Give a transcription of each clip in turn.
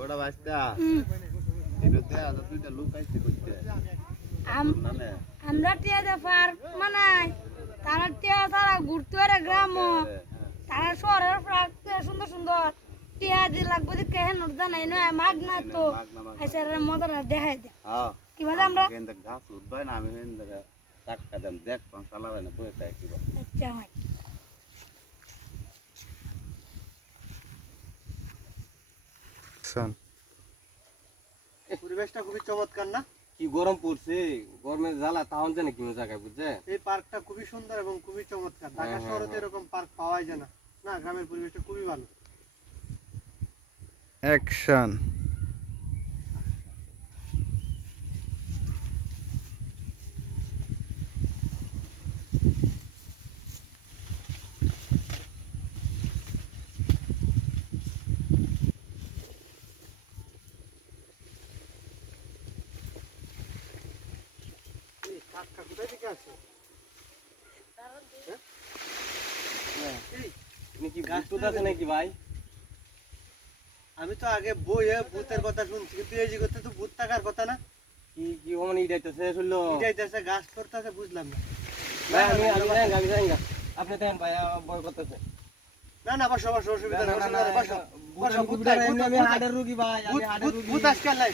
ওটা বাস্তা এটাতে আদা দুইটা লোক আইছে করতে আমরা টিয়া দে পার্ক মানাই তারা টিয়া তারা ঘুরতে পারে গ্রাম তারা শহরের পার্ক সুন্দর সুন্দর টিয়া দিয়ে লাগবে যে কেহেন জানাই না মাগ না তো এসে মজাটা দেখাই দে কি বলে আমরা ঘাস উঠবাই না আমি টাকা দেন দেখ চালাবে না বয়ে তাই কি আচ্ছা ভাই পরিবেশটা খুবই চমৎকার না? কি গরম পড়ছে, গরমের জ্বালা তাহন জানে কি জায়গায় বুঝছে। এই পার্কটা খুবই সুন্দর এবং খুবই চমৎকার। ঢাকা শহরে তো এরকম পার্ক পাওয়াই যায় না। না, গ্রামের পরিবেশটা খুবই ভালো। অ্যাকশন। এই কাকটা কোথায় থেকে আসে? তুমি কি গাছ তো আছে নাকি ভাই? আমি তো আগে বইয়ে ভূতের কথা শুনছি, কিন্তু এই জগতে তো ভূত থাকার কথা না। কি কি ওমন ইডাইতেছে শুনলো? ইটাইতেছে, গাছ করতেছে, বুঝলাম না। ভাই আমি যাইঙ্গা। আপনি দেন ভাই ভয় করতেছে। না না, বসো বসো, অসুবিধা নেই, অসুবিধা নেই, বসো। বসো, ভূত নাই, আমি হাড়ের রোগী ভাই, আমি হাড়ের রোগী। ভূত আজকে নাই।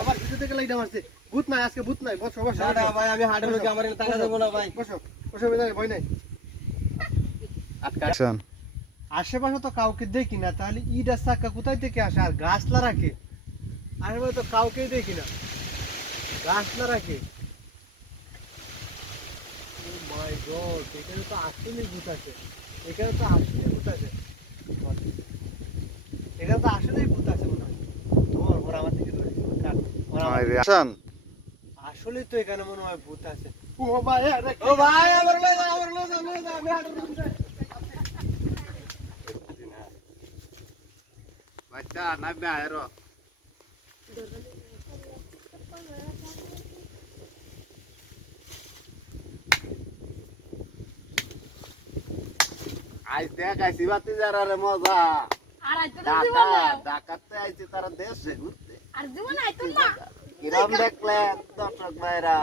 আবার ভিতর থেকে লাইট মারছে। ভূত নাই, আজকে ভূত নাই। বসো বসো। না ভাই, আমি হাড়ের রোগী, আমার টাকা দেবো না ভাই। বসো, অসুবিধা নেই, ভয় নাই। অ্যাকশন। আশেপাশে তো কাউকে দেখি না, তাহলে ইট আর চাক্কা কোথায় থেকে আসে? আর গাছলা রাখে আশেপাশে তো কাউকেই দেখি না, গাছলা রাখে। ও মাই গড, এখানে তো আসলেই ভূত আছে। এখানে তো আসলেই ভূত আছে। এখানে তো আসলেই ভূত আছে মনে হয়। ওর আমার দিকে ধরে কাট। অ্যাকশন। আসলেই তো এখানে মনে হয় ভূত আছে। ও ভাই আমার লয়ে যাও, আমি হাড়ের রোগী। বাচ্চা নামবে আয়রো আজ দেখ আইসি বাতি যারা মজা আর আইতো না জীবন ডাকাতে আইছি তারা দেশে ঘুরতে আর জীবন আইতো না কিরম দেখলেন দর্শক ভাইরা?